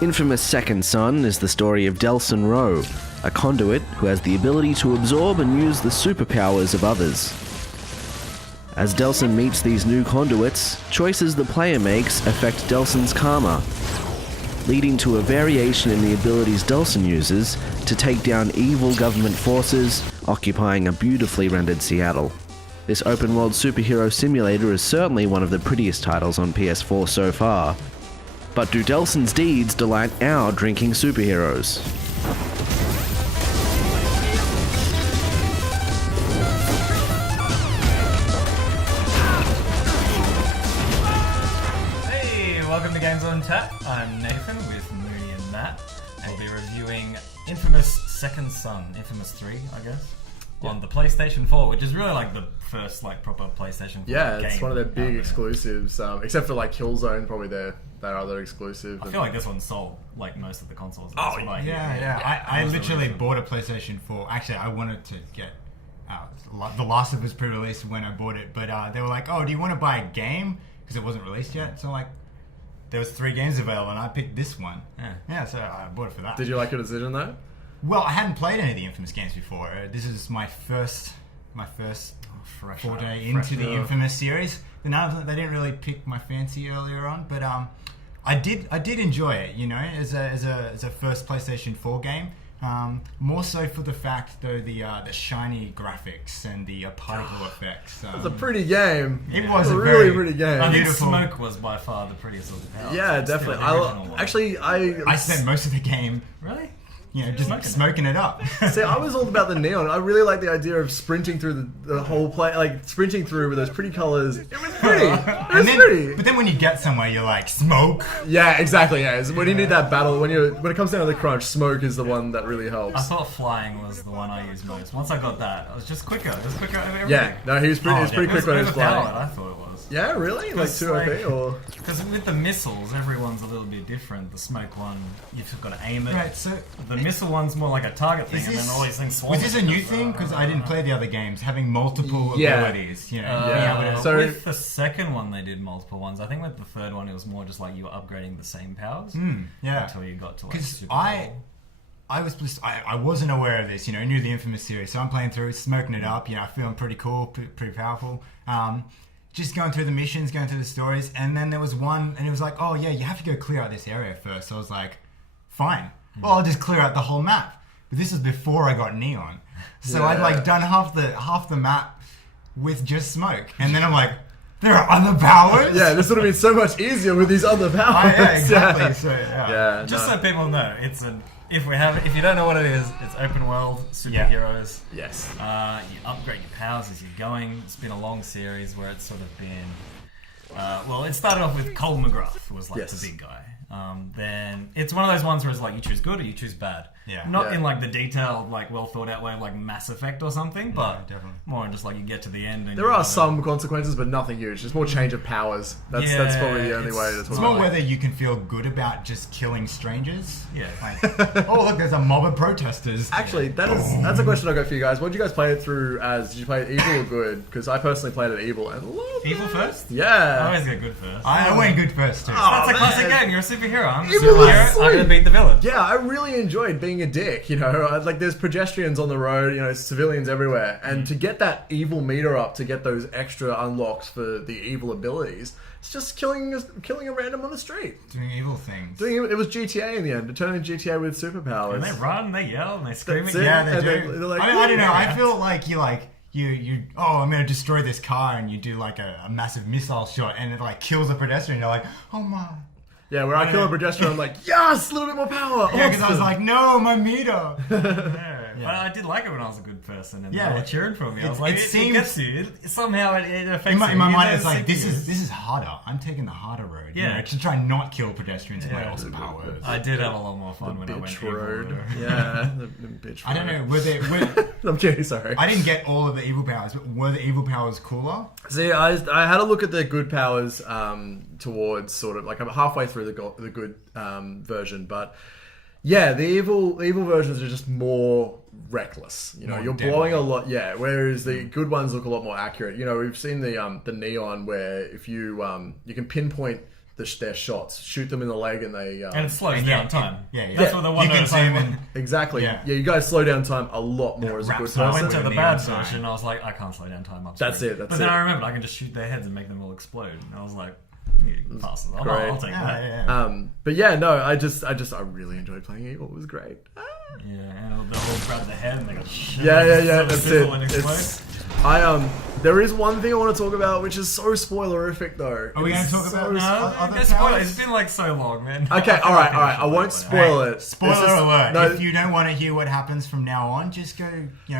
Infamous Second Son is the story of Delson Rowe, a conduit who has the ability to absorb and use the superpowers of others. As Delson meets these new conduits, choices the player makes affect Delson's karma, leading to a variation in the abilities Delson uses to take down evil government forces occupying a beautifully rendered Seattle. This open-world superhero simulator is certainly one of the prettiest titles on PS4 so far, but do Delson's deeds delight our drinking superheroes? Hey, welcome to Games on Tap. I'm Nathan with Mooney and Matt. We'll be reviewing Infamous Second Son, Infamous 3, I guess, on the PlayStation 4, which is really like the first proper PlayStation 4 Yeah, it's game one of their out big there. exclusives, except for Killzone, probably their other exclusive. I feel like this one sold most of the consoles. Oh, That's what I hear. yeah. I That's the literally reason. bought a PlayStation 4. Actually, I wanted to get The Last of Us pre-released when I bought it, but they were like, "Oh, do you want to buy a game?" Because it wasn't released yet. So there was 3 games available, and I picked this one. Yeah, so I bought it for that. Did you like your decision though? Well, I hadn't played any of the Infamous games before. This is my first Fresh foray out, into the Infamous series. But none of them, they didn't really pick my fancy earlier on. But I did enjoy it, as a first PlayStation 4 game. More so for the fact, though, the shiny graphics and the particle effects. It's a pretty game. It was a a really very pretty game. I think beautiful. Smoke was by far the prettiest of the powers. Yeah, Still definitely. the original one. I spent most of the game, Really? just smoking it up. See, I was all about the neon. I really like the idea of sprinting through the whole play, sprinting through with those pretty colors. It was pretty. It was pretty. But then when you get somewhere, you're like, smoke. Yeah, exactly. Yeah, it's when you need that battle, when it comes down to the crunch, smoke is the one that really I helps. thought flying was the one I used most. Once I got that, I was just quicker. Over everything. Yeah, no, he was pretty. Oh, He was pretty yeah. quick when he was overpowered, flying. I thought it was. Yeah, really? Like It's 2 OP or? Because with the missiles, everyone's a little bit different. The smoke one, you've got to aim it. Right, so The missile one's more like a target thing, Is and then this- all these things. was this a new thing? Because I didn't play the other games, having multiple Yeah. abilities. Yeah. being able to- So- with the second one, they did multiple ones. I think with the third one, it was more just like you were upgrading the same powers yeah. until you got to like 'Cause super I- level. I was just, I wasn't aware of this, I knew the Infamous series, so I'm playing through, smoking it up, I feel I'm pretty cool, pretty powerful. Just going through the missions, going through the stories, and then there was one, and it was like, oh yeah, you have to go clear out this area first. So I was like, fine, well I'll just clear out the whole map. But this was before I got Neon, so Yeah. I'd done half the map with just smoke, and then I'm like, there are other powers. Yeah, this would have been so much easier with these other powers. Yeah, exactly. Yeah. So Yeah, Just no. so people know, it's an if you don't know what it is, it's open world superheroes. Yes. You upgrade your powers as you're going. It's been a long series where it's sort of been. Well, it started off with Cole McGrath was Yes. the big guy. Then it's one of those ones where it's you choose good or you choose bad. Yeah. Not Yeah. in the detailed, well thought out way of Mass Effect or something, but definitely. more in just you get to the end. And There are some consequences, but nothing huge. Just more change of powers. That's probably the only way to talk It's more about it. whether you can feel good about just killing strangers. Yeah. Oh look, there's a mob of protesters. Actually, that's a question I got for you guys. What did you guys play it through as? Did you play it evil or good? Because I personally played it evil and loved Evil it. first? I Yeah. always go good first. I went good first too. That's a man. classic game. You're a superhero. I'm a Evil was superhero. I'm sweet. gonna beat the villain. Yeah, I really enjoyed being a dick. There's pedestrians on the road, civilians everywhere, and to get that evil meter up, to get those extra unlocks for the evil abilities, it's just killing a random on the street. Doing evil things. It was GTA in the end. It turned into GTA with superpowers. And they run, they yell, and they scream That's at it. you. Yeah, they And do. they're like, I don't know. I "Yeah." feel like you. Oh, I'm gonna destroy this car, and you do a massive missile shot, and it kills a pedestrian. You're like, oh my. Yeah, where I kill a pedestrian, I'm like, yes, a little bit more power. Yeah, because I was Awesome. like, no, my meter. Yeah. But I did like it when I was a good person, and Yeah. they were cheering for me. I was It like, it seems- gets you. Somehow it affects In my you. mind, You it's know, like this sick is harder. I'm taking the harder road. Yeah. To try and not kill pedestrians with my Yeah. awesome powers. I did have a lot more fun when I went bitch evil. road. Yeah, the bitch road. I don't know. Were I'm kidding, sorry. I didn't get all of the evil powers, but were the evil powers cooler? See, I had a look at the good powers towards sort of I'm halfway through the good version, but yeah, the evil versions are just more reckless. More You're deadly. blowing a lot. Yeah, whereas the good ones look a lot more accurate. We've seen the neon where if you you can pinpoint their shots. Shoot them in the leg, and they And it slows And down yeah, time. yeah. That's what the one You can notice zoom I- in. exactly. Yeah. Yeah, you guys slow down time a lot more as a good wraps So I up went person. to the With bad neon sign. version. I was like, I can't slow down time. I'm That's screwed. it, that's But then it. I remembered I can just shoot their heads and make them all explode. And I was like, pass it. great. I'll take that. Yeah. But yeah, no, I really enjoyed playing Evil. It was great. Yeah, and they'll all grab the head and they go. Yeah. sort of That's sizzle it. and explode. It's, there is one thing I want to talk about, which is so spoilerific though. Are we going to talk It's about so this? No, Other don't spoil it. powers? It's been like so long, man. Okay, I feel all like right. I should won't talk spoil about it. Spoiler It's just- alert! no, If you don't want to hear what happens from now on, just go.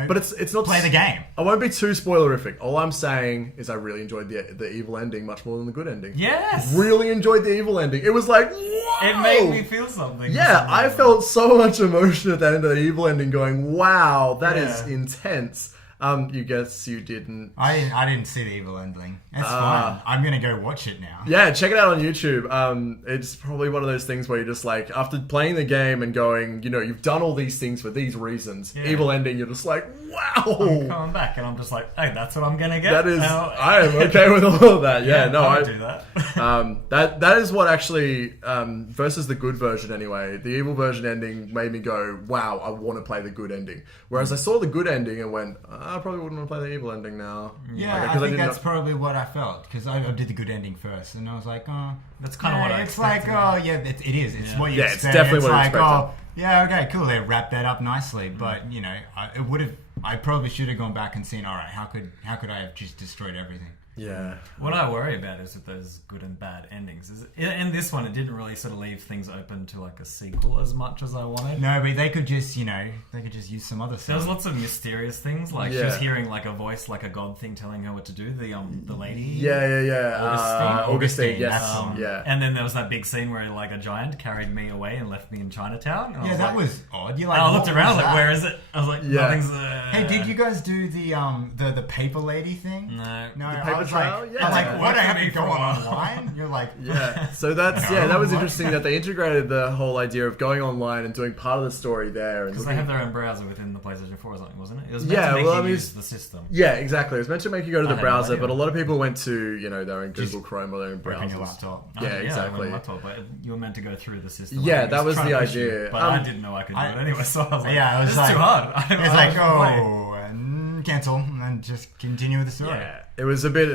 but it's not play the game. I won't be too spoilerific. All I'm saying is I really enjoyed the evil ending much more than the good ending. Yes. Really enjoyed the evil ending. It was like, whoa! It made me feel something. Yeah, I felt so much emotion at the end of the evil ending, going, "Wow, that is Yeah. intense." You guess you didn't. I didn't see the evil ending. That's fine. I'm gonna go watch it now. Yeah, check it out on YouTube. It's probably one of those things where you're just like, after playing the game and going, you've done all these things for these reasons. Yeah. Evil ending, you're just like, I'm wow. coming back, and I'm just like, hey, that's what I'm gonna get. That is, Now- I am okay with all of that. Yeah, no, I I would do that. that is what actually versus the good version anyway. The evil version ending made me go, wow, I want to play the good ending. Whereas I saw the good ending and went, I probably wouldn't want to play the evil ending now. Yeah, Like, I 'cause think didn't that's know- probably what I felt because I did the good ending first, and I was like, oh, That's kind of what I it's like, expected. oh yeah, it is. It's Yeah. what you Yeah, it's expect. definitely it's what you like, expected. oh, yeah, okay, cool. They wrapped that up nicely, but I probably should have gone back and seen, all right, how could I have just destroyed everything? Yeah. What I worry about is with those good and bad endings. In this one, it didn't really sort of leave things open to like a sequel as much as I wanted. No, but they could just, use some other There was stuff. lots of mysterious things, like she Yeah. was hearing like a voice, like a god thing, telling her what to do. The lady. Yeah. Augustine, yes. that's the one. Yeah. And then there was that big scene where like a giant carried me away and left me in Chinatown. And I Yeah, was that like, was odd. You're and like, I looked what around, was like, that? where is it? I was like, Yeah. nothing's. Hey, did you guys do the paper lady thing? No. No, The I paper was trail? like, Yeah. I'm like, what? I have to Working go for a while. online? You're like, Yeah, so that was interesting that they integrated the whole idea of going online and doing part of the story there. And Because they looking- have their own browser within the PlayStation 4 or something, wasn't it? It was meant Yeah, to make well, you I mean, use the system. Yeah, exactly. It was meant to make you go to I the had no browser, idea. but a lot of people went to their own Just Google Chrome or their own open your browsers. laptop. Yeah, I went exactly. on laptop, but you were meant to go through the system. Yeah, I that was trying the to push idea. you, but I didn't know I could do I- it anyway, so I was like, Yeah, I was this like, is too hard. It's like, and cancel, and then just continue with the story. Yeah, it was a bit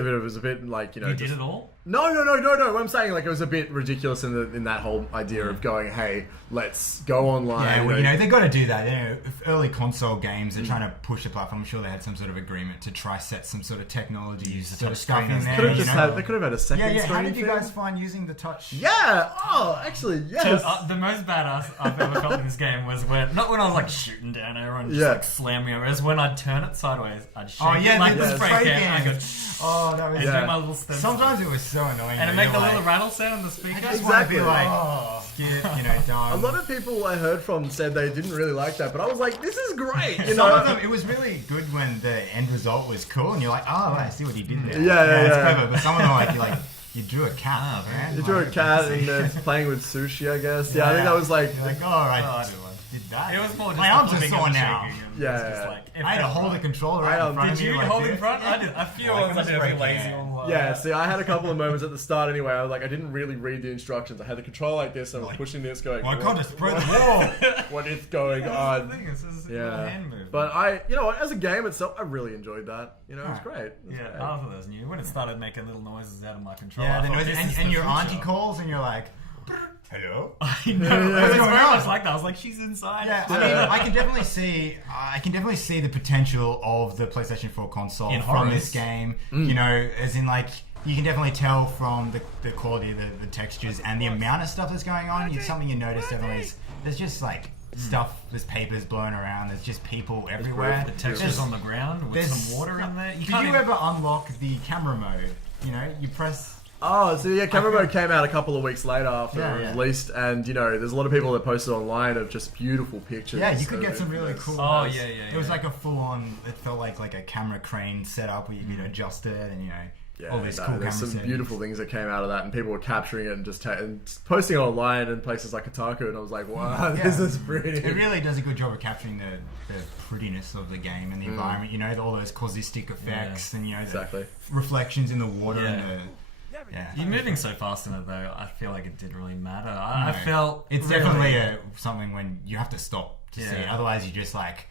like You did it all? No. What I'm saying, like, it was a bit ridiculous in that whole idea of going, hey, let's go online. Yeah, well, they've got to do that. If early console games are trying to push a platform, I'm sure they had some sort of agreement to try set some sort of technology Use the sort of touch stuff screen in as there. could have you just know? they could have had a second Yeah. How screen did you thing. guys find using the touch? Yeah. Oh, actually, yes. So, the most badass I've ever felt in this game was not when I was like shooting down everyone, just Yeah. like slamming over. It was when I'd turn it sideways, I'd shake Oh it yeah, like the the spray spray can, and I can. go, Oh, that was. and Yeah. do my little steps. Sometimes it was so annoying. and it though. make the You're little like, rattle sound in the speaker. I just Exactly. want to be like, Oh. skip, A done. lot of people I heard from said they didn't really like that, but I was like, this is great. You Some know, of them, it was really good when the end result was cool, and you're like, oh, I see what he did there. Yeah, it's yeah. clever. But some of them, you drew a cat, man. you drew a Like, cat and they're playing with sushi, I guess. Yeah, I think that was like, You're like, oh, I Oh, I did one. did that. It was more just my arms are flipping sore and now. shaking and Yeah, it's just yeah. like, I had to hold the controller right in front of Did me. you like hold this. in front? I did. A few Like ones I a did a few spray lazy can. ones. yeah, see, I had a couple of moments at the start anyway. I was like, I didn't really read the instructions. I had the controller like this, and I was Like, pushing this, going, Well, I what- can't just spray the wall. what is going That's on? the thing, it's just a little Yeah, hand move. but you know what? As a game itself, I really enjoyed that. You know, it was great. It was Yeah, great. I thought that was new. When it started making little noises out of my controller, Yeah, I the thought, noise, this is and the your future. auntie calls, and you're like, hello. I know. Yeah, it was what's very going on? much like that. I was like, she's inside. Yeah, I mean, I can definitely see the potential of the PlayStation 4 console In from horrors. this game. You know, as in like you can definitely tell from the quality of the textures and the amount of stuff that's going on. It's something you notice definitely is there's just like stuff, there's papers blowing around, there's just people everywhere. The textures There's- on the ground with there's- some water in there. Did can't you even- ever unlock the camera mode? You know, you press. Oh, so yeah, camera mode came out a couple of weeks later after Yeah, it was yeah. released, and you know, there's a lot of people that posted online of just beautiful pictures. Yeah, you could of get it. some really Yes. cool. Oh, ones. yeah, yeah, It was yeah. like a full-on. It felt like a camera crane setup where you could adjust it, and you know, Yeah, all these no, cool camera there's some settings. beautiful things that came out of that, and people were capturing it and just and posting it online in places like Kotaku, and I was like, wow, this Yeah. is pretty. It really does a good job of capturing the prettiness of the game and the environment. You know, all those causistic effects and you know the Exactly. reflections in the water and Yeah. the Yeah. You're moving so fast in it though. I feel like it didn't really matter. I felt it's really- definitely something when you have to stop to Yeah. see it. Otherwise, you just like.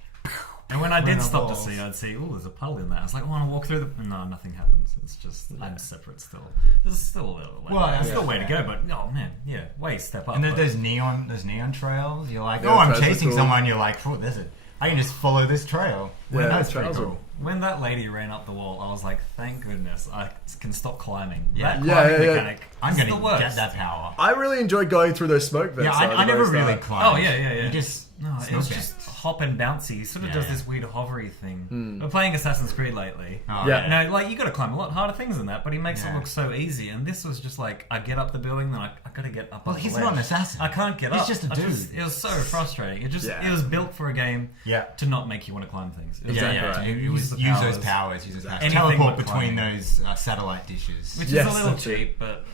And when I When did the stop balls- to see, I'd see, oh, there's a puddle in there. I was like, I want to walk through the. No, nothing happens. It's just I'm separate still. There's still a little. Well, there's still a way to yeah. go, but oh man, yeah, way step up. And but- there's neon trails. You're like, Yeah, oh, I'm trails are chasing cool. someone. You're like, oh, there's it. I can just follow this trail. Yeah, that's pretty trails are- cool. When that lady ran up the wall, I was like, thank goodness I can stop climbing. Yeah. That Yeah, climbing yeah, yeah. mechanic I'm is going the to worst. get that power. I really enjoyed going through those smoke vents. Yeah, at I the never very really start. climbed. Oh, yeah. You just No, smoke it's it. just hop and bouncy. He sort of does Yeah. this weird hovery thing. We're playing Assassin's Creed lately. Oh, Yeah. No, like you got to climb a lot harder things than that, but he makes it Yeah. look so easy. And this was just like I get up the building, then I got to get up. Well, on he's the not an ledge. assassin. I can't get He's up. just a I dude. it was so frustrating. It Yeah. was built for a game Yeah. to not make you want to climb things. It was Exactly built right. to Use the those powers. Use those powers. Anything Teleport but between climbing. those satellite dishes. which Yes, is a little that's it. cheap, but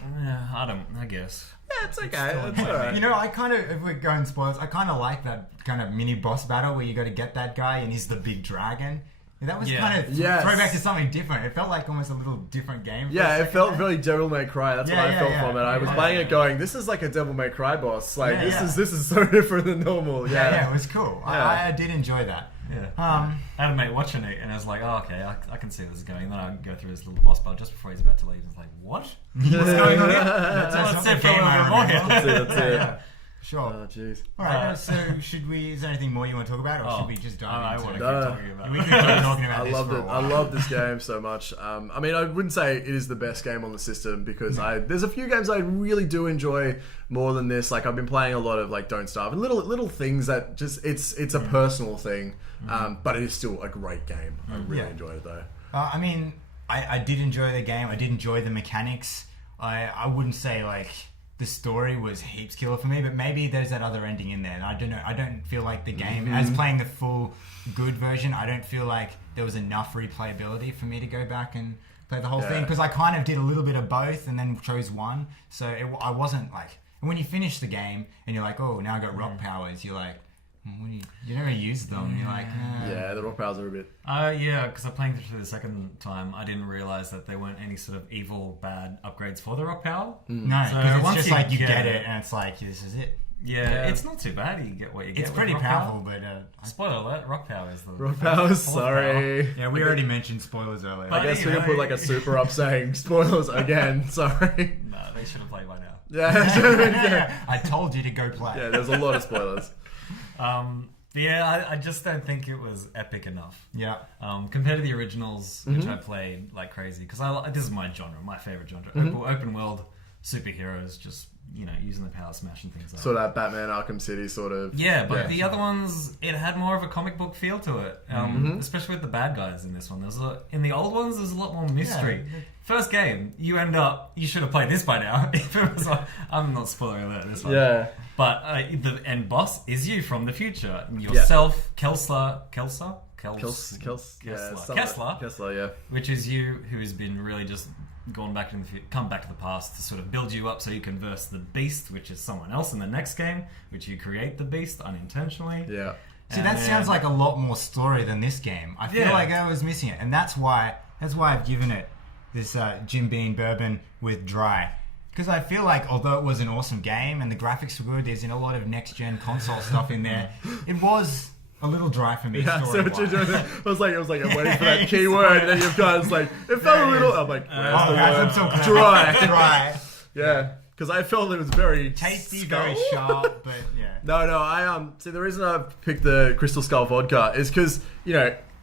I guess. Yeah, it's okay. still It's annoying. alright. You know, I kind of, if we're going spoilers, I kind of like that kind of mini boss battle where you got to get that guy and he's the big dragon. That was Yeah. kind of Yes. throwback to something different. It felt like almost a little different game. for a Yeah, it second felt there. really Devil May Cry. That's Yeah, what I yeah, felt yeah. from it. I was Yeah, playing yeah. it going, this is like a Devil May Cry boss. Like Yeah, this yeah. is so different than normal. Yeah, it was cool. Yeah. I did enjoy that. Yeah. Um, I had a mate watching it, and I was like, "Oh, okay, I can see this is going." And then I go through his little boss battle just before he's about to leave. It's like, "What? What's going on here?" That's Let's not sit the for a game little I bit more remember. here. That's it, that's it. yeah, sure. Oh jeez. All right. So, should we? Is there anything more you want to talk about, or should we just dive I into? want it? to No. keep talking about We it. could keep talking about I this loved for a it. I while. love this game so much. I mean, I wouldn't say it is the best game on the system because there's a few games I really do enjoy more than this. Like I've been playing a lot of like Don't Starve and little things that just it's a personal thing, but it is still a great game. I really Yeah. enjoyed it though. I mean, I did enjoy the game. I did enjoy the mechanics. I wouldn't say like the story was heaps killer for me, but maybe there's that other ending in there. And I don't know. I don't feel like the game, as playing the full good version, I don't feel like there was enough replayability for me to go back and play the whole thing, because I kind of did a little bit of both and then chose one. So I wasn't like. And when you finish the game and you're like, oh, now I got rock powers, you're like, what do you never use them. You're like, Yeah, the rock powers are a bit. Yeah, because I'm playing through the second time. I didn't realize that there weren't any sort of evil, bad upgrades for the rock power. no, So because it's once just you like you get get it- it and it's like, this is it. Yeah, it's not too bad. You get what you get. It's with pretty rock powerful, Power. but Spoiler alert: rock power is the Rock powers, fourth power. sorry. yeah, we already mentioned spoilers earlier. I guess we can Anyway. put like a super up saying spoilers again. Sorry. No, they should have played by now. Yeah. I told you to go play. Yeah, there's a lot of spoilers. Yeah, I just don't think it was epic enough. Yeah. Compared to the originals, which I played like crazy, because this is my genre, my favorite genre. Open world superheroes, just using the power, smashing things up. Sort of that Batman Arkham City sort of. Yeah, but the other ones, it had more of a comic book feel to it, especially with the bad guys in this one. In the old ones, there's a lot more mystery. Yeah. First game, you should have played this by now. If it was I'm not spoiling alert this one. Yeah. But the end boss is you from the future. Yourself, Kelsler, Kessler, yeah. which is you who has been really just come back to the past to sort of build you up so you can verse the beast, which is someone else in the next game, which you create the beast unintentionally. Yeah. See, that sounds like a lot more story than this game. I feel Yeah. like I was missing it, and that's why I've given it this Jim Beam bourbon with dry. Because I feel like, although it was an awesome game and the graphics were good, there's a lot of next-gen console stuff in there, it was a little dry for me. Yeah, so what you're story-wise. doing, I was like, I'm waiting for that key word, and then you've got, it's like, it felt a little, I'm like, where's Oh, the guys, word? I'm so clever. Dry. Dry. Yeah, because I felt it was very Tasty, skull. very sharp, but yeah. No, see, the reason I picked the Crystal Skull vodka is because,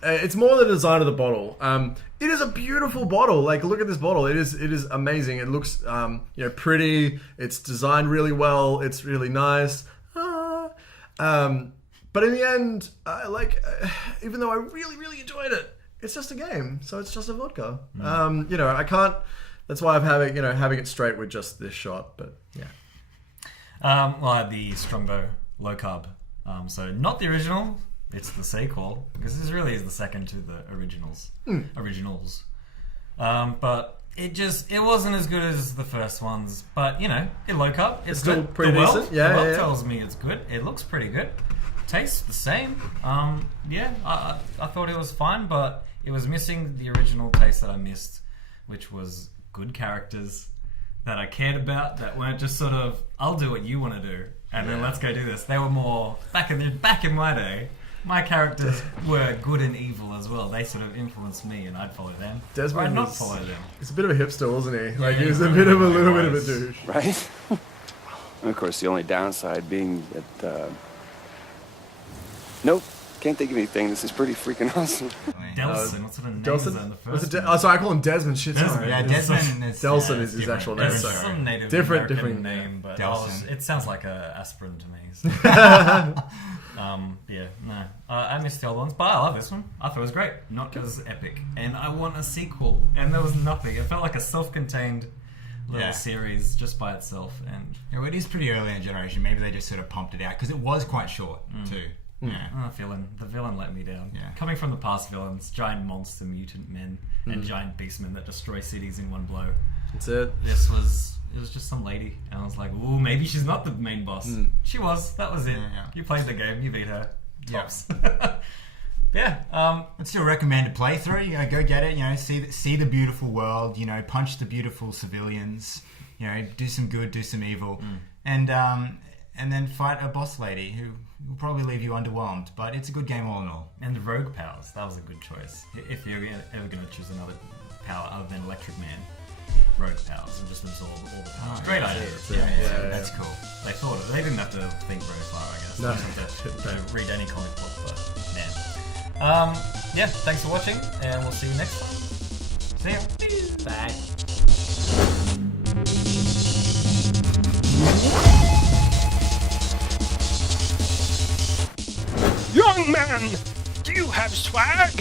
it's more the design of the bottle. It is a beautiful bottle. Like, look at this bottle. It is amazing. It looks, pretty. It's designed really well. It's really nice. But in the end, even though I really, really enjoyed it, it's just a game. So it's just a vodka. I can't. That's why I'm having it straight with just this shot. But yeah. Well, I had the Strongbow low carb. So not the original, it's the sequel, because this really is the second to the originals. But it wasn't as good as the first ones. But it low carb. It's still good. pretty the world, decent. Yeah, the world yeah. tells me it's good. It looks pretty good. Tastes the same. I thought it was fine, but it was missing the original taste that I missed, which was good characters. that I cared about, that weren't just sort of, I'll do what you want to do, and then let's go do this. They were more, back in my day, my characters were good and evil as well. They sort of influenced me, and I'd follow them. Desmond or I'd not was- follow them. He's a bit of a hipster, wasn't he? Like, Yeah, he was he a bit of a really little bit of a was. douche. Right? And of course, the only downside being that, nope, can't think of anything. This is pretty freaking awesome. Delson, what sort of name Delson? is that in the Was first it one? oh, sorry, I call him Desmond. Shit, Desmond, sorry. Yeah, It's Desmond is Delson is his different. actual name. It's Sorry. some native Different American name. name, but Delson. it sounds like a aspirin to me. So. Yeah, no. I missed the old ones, but I love this one. I thought it was great. Not as epic. And I want a sequel. And there was nothing. It felt like a self-contained little Yeah. series just by itself. And Yeah, well, it is pretty early in generation. Maybe they just sort of pumped it out because it was quite short too. Yeah. the villain let me down. Yeah. Coming from the past villains, giant monster mutant men and giant beastmen that destroy cities in one blow. That's it. It was just some lady, and I was like, ooh, maybe she's not the main boss. She was. That was it. Yeah. You played the game. You beat her. Yeah. Tops. Yeah. I'd still recommend a playthrough. You know, go get it. You know, see the beautiful world. You know, punch the beautiful civilians. You know, do some good, do some evil, and then fight a boss lady who will probably leave you underwhelmed. But it's a good game all in all. And the rogue powers. That was a good choice. If you're ever going to choose another power other than Electric Man, rogue powers and just absorb all the powers. Great idea. Yeah. That's cool. They thought it. They didn't have to think very far, I guess. No. They just have to read any comic book, but man. Yeah, thanks for watching, and we'll see you next time. See ya. Bye. Young man, do you have swag?